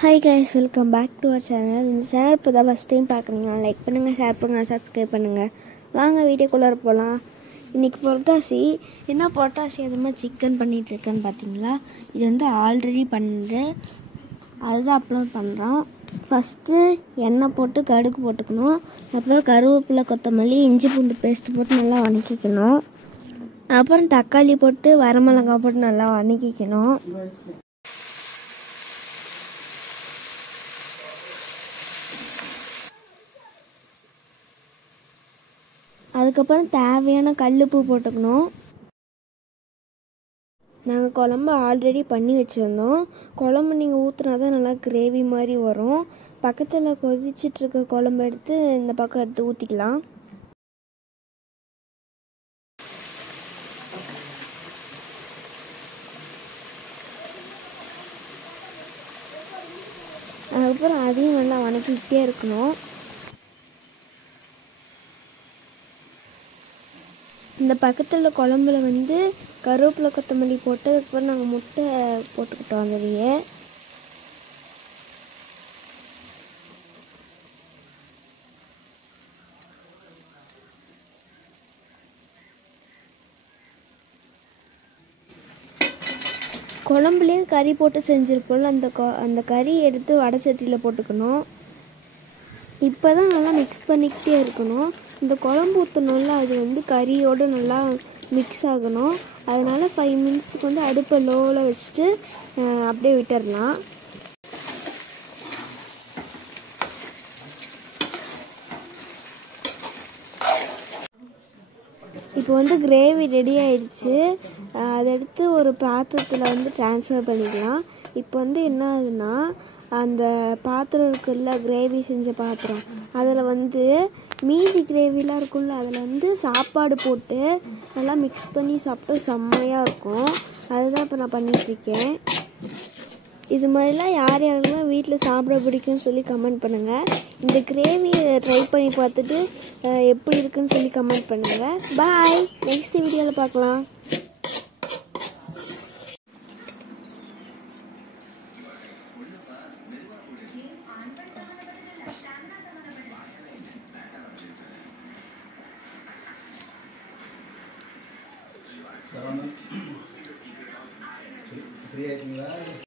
Hi guys, welcome back to our channel. இந்த channel இப்போ தான் ஃபஸ்ட் டைம் பார்க்குறீங்க. லைக் பண்ணுங்கள், ஷேர் பண்ணுங்கள், சப்ஸ்கிரைப் பண்ணுங்கள். வாங்க வீடியோக்குள்ளே போகலாம். இன்றைக்கி புரட்டாசி. என்ன புரட்டாசி அது மாதிரி சிக்கன் பண்ணிகிட்ருக்கேன்னு பார்த்தீங்களா? இது வந்து ஆல்ரெடி பண்ணுறேன், அதுதான் அப்லோட் பண்ணுறோம். ஃபஸ்ட்டு எண்ணெய் போட்டு கடுகு போட்டுக்கணும். அப்புறம் கருவேப்பிலை, கொத்தமல்லி, இஞ்சி பூண்டு பேஸ்ட்டு போட்டு நல்லா வதக்கிக்கணும். அப்புறம் தக்காளி போட்டு வரமிளகாய் போட்டு நல்லா வதக்கிக்கணும். அதுக்கப்புறம் தேவையான கல்லுப்பு போட்டுக்கணும். நாங்கள் குழம்பு ஆல்ரெடி பண்ணி வச்சுருந்தோம். குழம்பு நீங்கள் ஊற்றுனா தான் நல்லா கிரேவி மாதிரி வரும். பக்கத்தில் கொதிச்சிட்ருக்க குழம்பு எடுத்து இந்த பக்கம் எடுத்து ஊற்றிக்கலாம். அதுக்கப்புறம் அதையும் நல்லா வதக்கிக்கிட்டே இருக்கணும். இந்த பக்கத்தில் குழம்புல வந்து கருவேப்பிலை, கொத்தமல்லி போட்டு அதுக்கப்புறம் நாங்கள் முட்டை போட்டுக்கிட்டோம். அதுலேயே குழம்புலேயும் கறி போட்டு செஞ்சுருப்போம்ல, அந்த கறி எடுத்து வடை சட்டியில் போட்டுக்கணும். இப்போ தான் நல்லா மிக்ஸ் பண்ணிக்கிட்டே இருக்கணும். இந்த குழம்பு ஊற்றணும்ல, அது வந்து கறியோடு நல்லா மிக்ஸ் ஆகணும். அதனால் 5 மினிட்ஸுக்கு வந்து அடுப்பை லோவில் வச்சுட்டு அப்படியே விட்டுடலாம். இப்போ வந்து கிரேவி ரெடி ஆயிடுச்சு. அதை எடுத்து ஒரு பாத்திரத்தில் வந்து ட்ரான்ஸ்ஃபர் பண்ணிக்கலாம். இப்போ வந்து என்ன ஆகுதுன்னா, அந்த பாத்திரம் இருக்குல்ல, கிரேவி செஞ்ச பாத்திரம், அதில் வந்து மீதி கிரேவிலாம் இருக்குல்ல, அதில் வந்து சாப்பாடு போட்டு நல்லா மிக்ஸ் பண்ணி சாப்பிட்டா செம்மையாக இருக்கும். அதுதான் இப்போ நான் பண்ணிகிட்ருக்கேன். இது மாதிரிலாம் யார் யாரெல்லாம் வீட்டில் சாப்பிட பிடிக்கும்னு சொல்லி கமெண்ட் பண்ணுங்கள். இந்த கிரேவியை ட்ரை பண்ணி பார்த்துட்டு எப்படி இருக்குன்னு சொல்லி கமெண்ட் பண்ணுங்கள். பாய், நெக்ஸ்ட் வீடியோவில் பார்க்கலாம். ஃப்ரீ ஆகிட்டீங்களா?